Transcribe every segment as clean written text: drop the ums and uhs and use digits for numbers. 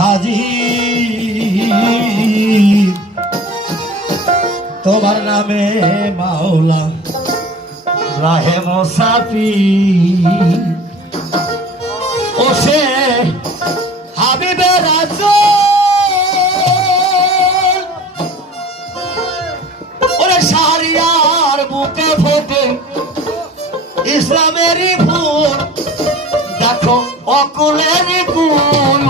হাজি তোমার নামে মাওলা রাহে মুসাফির ও সে হাবিবের রাসূল ওরে শাহরিয়ার বুকে ফোটে ইসলামেরই ফুল দেখো অকুলেরই কুল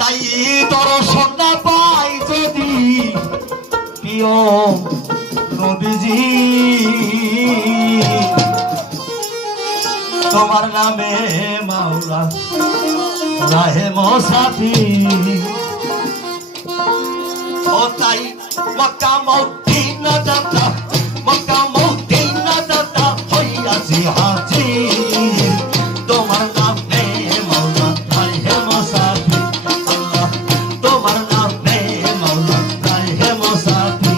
তাই দর্শন না পাই যদি প্রিয় নবীজি তোমার নামে মাওলা রাহে মুসাফির ও তাই মক্কা মদিনা যাত্রা মক্কা মদিনা যাত্রা হইয়াছি হাজির তোমার নামে মাওলা রাহে মুসাফির আল্লাহ তোমার নামে মাওলা রাহে মুসাফির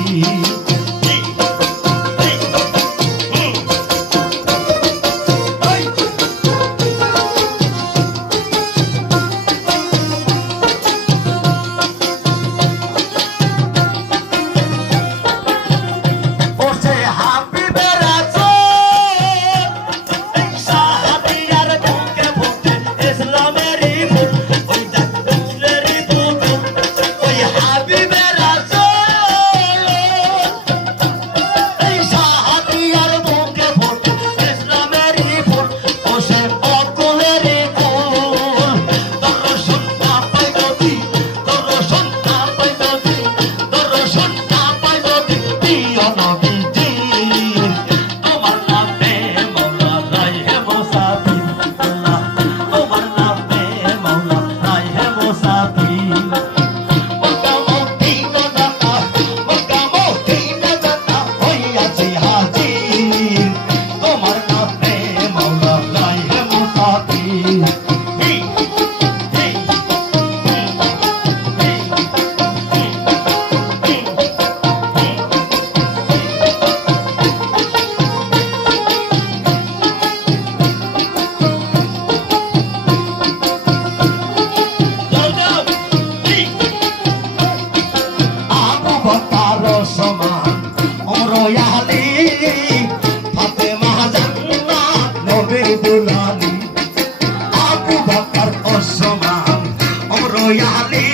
Abu Bakar Osman, Omar Ali,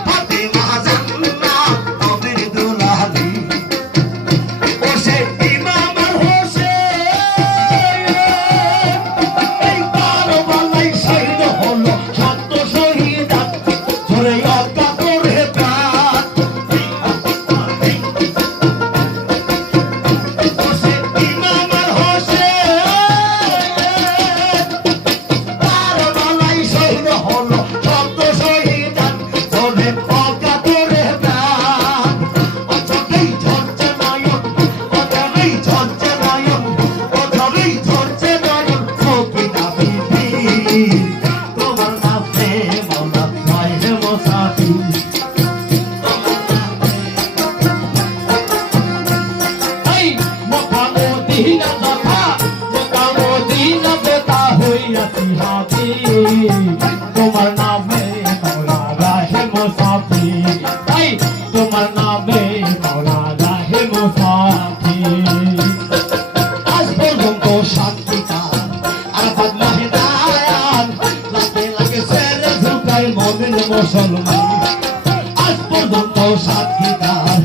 Fatimah Zahra, Abdul Ali, Hussein Imam Hussein, এই কারবালায় শহীদ হলো শত শহীদা, ধরে আকা করে প্রাণ। Hussein Imam তোমার নামে মাওলা রাহে মুসাফির তাই তোমার নামে মাওলা রাহে মুসাফির আজ পর্যন্ত শান্তিকার আরাফাত ময়দান লাগে লাগে সেরে ঝুঁকায় মুমিন মুসলমান আজ পর্যন্ত শান্তিকার